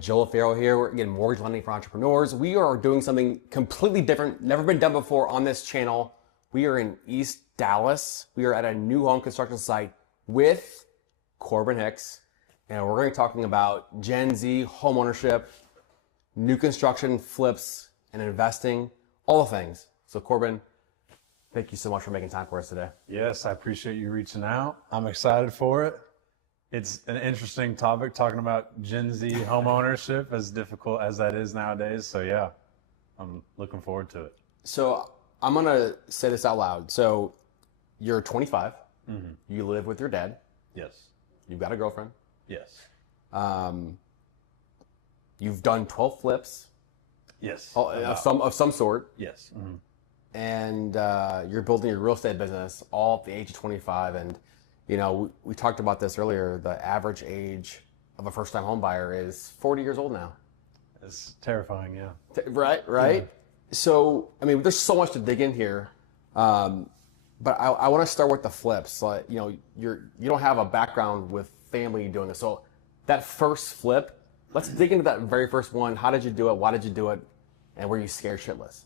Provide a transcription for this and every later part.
Joel Farrell here. We're again mortgage lending for entrepreneurs. We are doing something completely different, never been done before on this channel. We are in East Dallas. We are at a new home construction site with Corbin Hicks, and we're going to be talking about Gen Z homeownership, new construction, flips, and investing, all the things. So Corbin, thank you so much for making time for us today. Yes, I appreciate you reaching out. I'm excited for it. It's an interesting topic, talking about Gen Z homeownership, as difficult as that is nowadays. So yeah, I'm looking forward to it. So I'm going to say this out loud. So you're 25. Mm-hmm. You live with your dad. Yes. You've got a girlfriend. Yes. You've done 12 flips. Yes. Of some sort. Yes. Mm-hmm. And you're building your real estate business all at the age of 25. And, you know, we talked about this earlier. The average age of a first-time home buyer is 40 years old now. It's terrifying, yeah. Right? Yeah. So, I mean, there's so much to dig in here. But I want to start with the flips. Like, you know, you don't have a background with family doing this. So that first flip, let's dig into that very first one. How did you do it? Why did you do it? And were you scared shitless?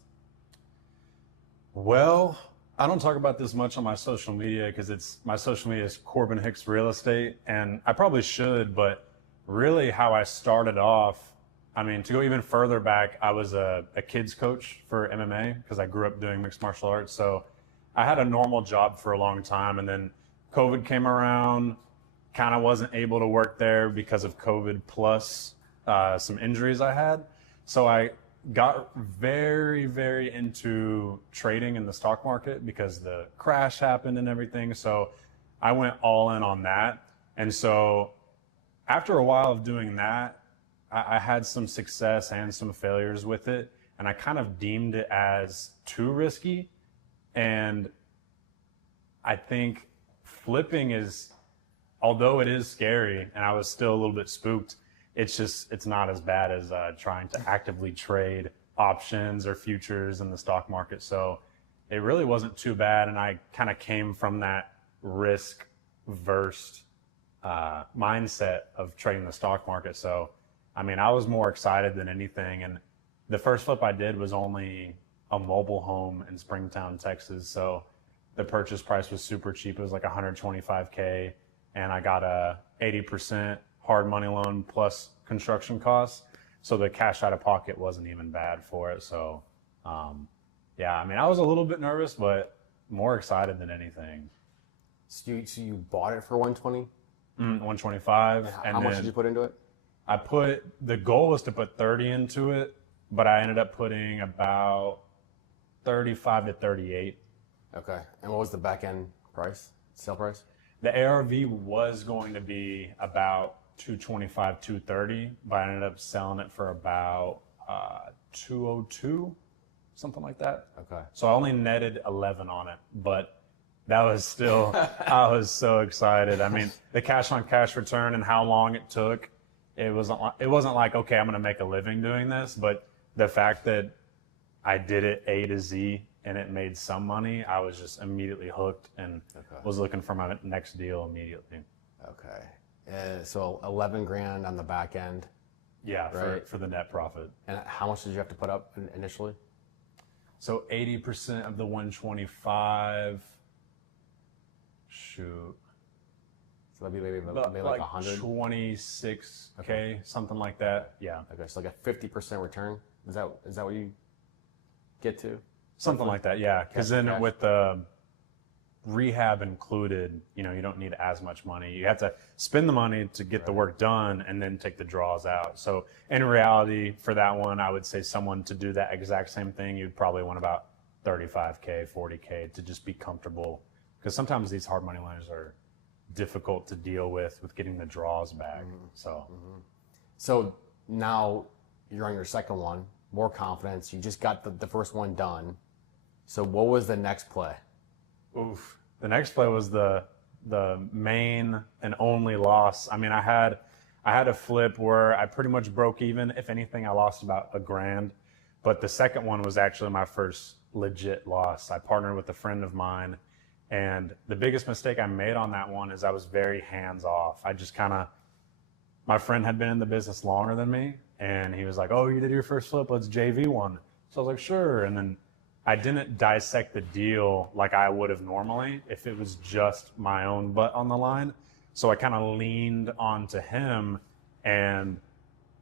Well, I don't talk about this much on my social media because my social media is Corbin Hicks Real Estate, and I probably should, but really how I started off, I mean, to go even further back, I was a kids coach for MMA because I grew up doing mixed martial arts. So I had a normal job for a long time, and then COVID came around, kind of wasn't able to work there because of COVID plus some injuries I had. So I got very, very into trading in the stock market because the crash happened and everything. So I went all in on that. And so after a while of doing that, I had some success and some failures with it. And I kind of deemed it as too risky. And I think flipping is, although it is scary and I was still a little bit spooked, it's not as bad as trying to actively trade options or futures in the stock market. So it really wasn't too bad. And I kind of came from that risk-versed mindset of trading the stock market. So, I mean, I was more excited than anything. And the first flip I did was only a mobile home in Springtown, Texas. So the purchase price was super cheap. It was like $125K. And I got a 80% hard money loan plus construction costs. So the cash out of pocket wasn't even bad for it. So, yeah, I mean, I was a little bit nervous, but more excited than anything. So you bought it for 120? 125. And how much did you put into it? The goal was to put 30 into it, but I ended up putting about 35 to 38. Okay. And what was the back end price, sale price? The ARV was going to be about 225, 230, but I ended up selling it for about 202, something like that. Okay. So I only netted 11 on it, but that was still, I was so excited. I mean, the cash on cash return and how long it took, it wasn't like, okay, I'm going to make a living doing this, but the fact that I did it A to Z and it made some money, I was just immediately hooked and was looking for my next deal immediately. Okay. So 11 grand on the back end. Yeah, right? for the net profit. And how much did you have to put up initially? So 80% of the 125, shoot. So that'd be maybe like 100? 26K, okay. Something like that. Yeah. Okay, so like a 50% return? Is that what you get to? Something like that, yeah. Because then with the rehab included, you know, you don't need as much money. You have to spend the money to get the work done and then take the draws out. So in reality, for that one, I would say someone to do that exact same thing, you'd probably want about 35K, 40K to just be comfortable. Because sometimes these hard money loans are difficult to deal with getting the draws back. So now you're on your second one, more confidence. You just got the first one done. So what was the next play? Oof. The next play was the main and only loss. I mean, I had a flip where I pretty much broke even. If anything, I lost about $1,000. But the second one was actually my first legit loss. I partnered with a friend of mine, and the biggest mistake I made on that one is I was very hands off. I just kind of my friend had been in the business longer than me, and he was like, "Oh, you did your first flip, let's JV one." So I was like, "Sure." And then I didn't dissect the deal like I would have normally if it was just my own butt on the line. So I kind of leaned onto him, and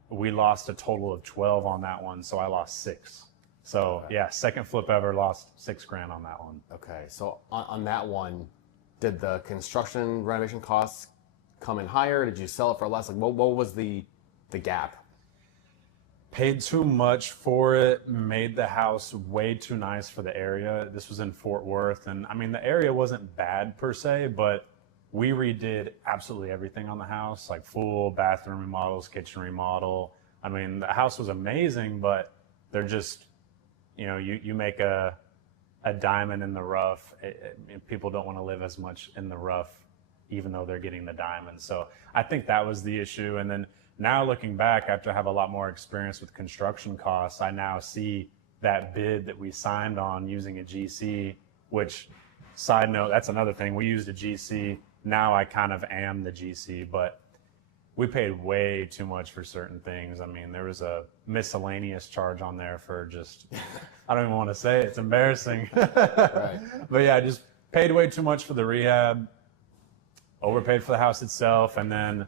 we lost a total of 12 on that one. So I lost 6. So yeah, second flip ever, lost $6,000 on that one. Okay, so on that one, did the construction renovation costs come in higher? Did you sell it for less? Like, what was the gap? Paid too much for it, made the house way too nice for the area. This was in Fort Worth, and I mean, the area wasn't bad per se, but we redid absolutely everything on the house, like full bathroom remodels, kitchen remodel. I mean, the house was amazing, but they're just, you make a diamond in the rough. People don't want to live as much in the rough, even though they're getting the diamond. So I think that was the issue. And then now looking back, after I have a lot more experience with construction costs, I now see that bid that we signed on using a GC, which, side note, that's another thing. We used a GC. Now I kind of am the GC, but we paid way too much for certain things. I mean, there was a miscellaneous charge on there for just, I don't even want to say it. It's embarrassing. Right. But yeah, I just paid way too much for the rehab, overpaid for the house itself, and then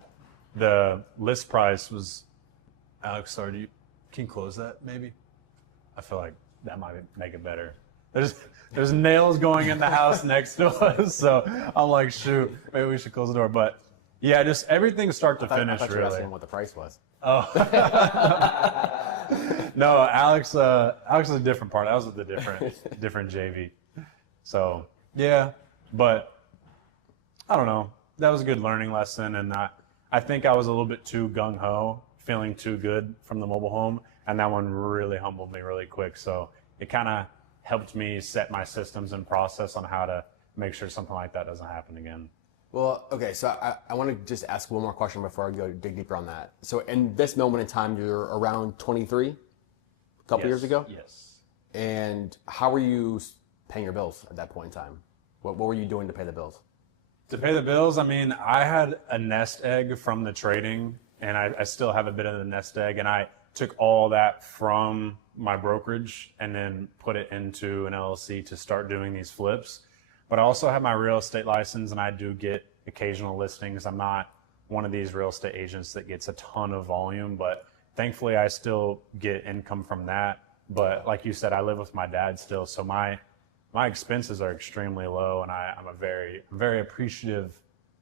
the list price was, Alex, sorry, can you close that maybe? I feel like that might make it better. There's nails going in the house next to us, so I'm like, shoot, maybe we should close the door. But yeah, just everything start to finish, I thought you were really. asking what the price was. Oh. No, Alex is a different part. That was with the different JV. So yeah, but I don't know. That was a good learning lesson, and I think I was a little bit too gung-ho, feeling too good from the mobile home, and that one really humbled me really quick. So it kind of helped me set my systems and process on how to make sure something like that doesn't happen again. Well, okay, so I want to just ask one more question before I go dig deeper on that. So in this moment in time, you're around 23, a couple years ago? Yes. And how were you paying your bills at that point in time? What were you doing to pay the bills? To pay the bills, I mean, I had a nest egg from the trading, and I still have a bit of the nest egg, and I took all that from my brokerage and then put it into an LLC to start doing these flips. But I also have my real estate license, and I do get occasional listings. I'm not one of these real estate agents that gets a ton of volume, but thankfully I still get income from that. But like you said, I live with my dad still, so my expenses are extremely low, and I'm very appreciative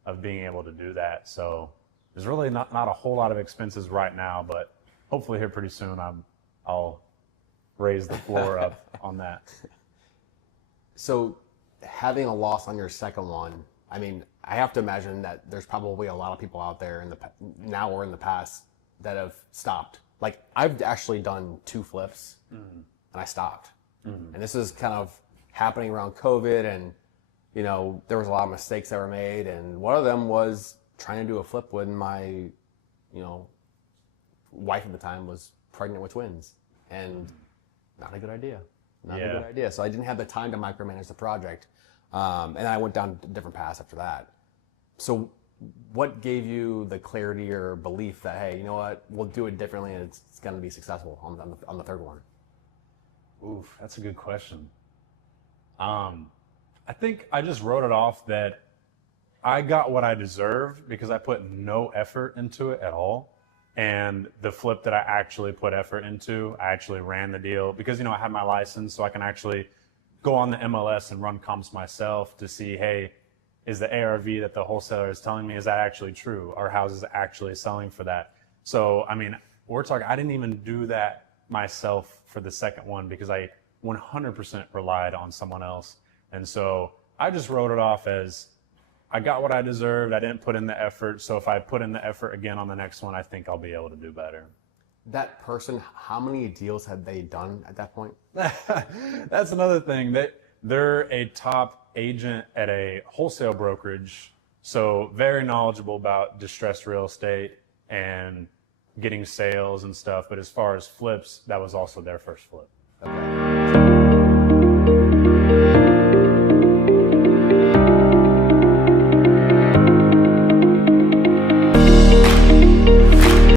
of being able to do that. So there's really not a whole lot of expenses right now, but hopefully here pretty soon I'll raise the floor up on that. So having a loss on your second one, I mean, I have to imagine that there's probably a lot of people out there now or in the past that have stopped. Like, I've actually done 2 flips and I stopped. And this is kind of happening around COVID, and there was a lot of mistakes that were made, and one of them was trying to do a flip when my wife at the time was pregnant with twins, and not a good idea. Not a good idea. So I didn't have the time to micromanage the project, and I went down a different path after that. So what gave you the clarity or belief that, hey, you know what, we'll do it differently and it's going to be successful on the third one? Oof, that's a good question. I think I just wrote it off that I got what I deserved because I put no effort into it at all. And the flip that I actually put effort into, I actually ran the deal because, I have my license, so I can actually go on the MLS and run comps myself to see, hey, is the ARV that the wholesaler is telling me, is that actually true? Are houses actually selling for that? So, I mean, I didn't even do that myself for the second one because I 100% relied on someone else. And so I just wrote it off as I got what I deserved. I didn't put in the effort. So if I put in the effort again on the next one, I think I'll be able to do better. That person, how many deals had they done at that point? That's another thing. They're a top agent at a wholesale brokerage, so very knowledgeable about distressed real estate and getting sales and stuff. But as far as flips, that was also their first flip.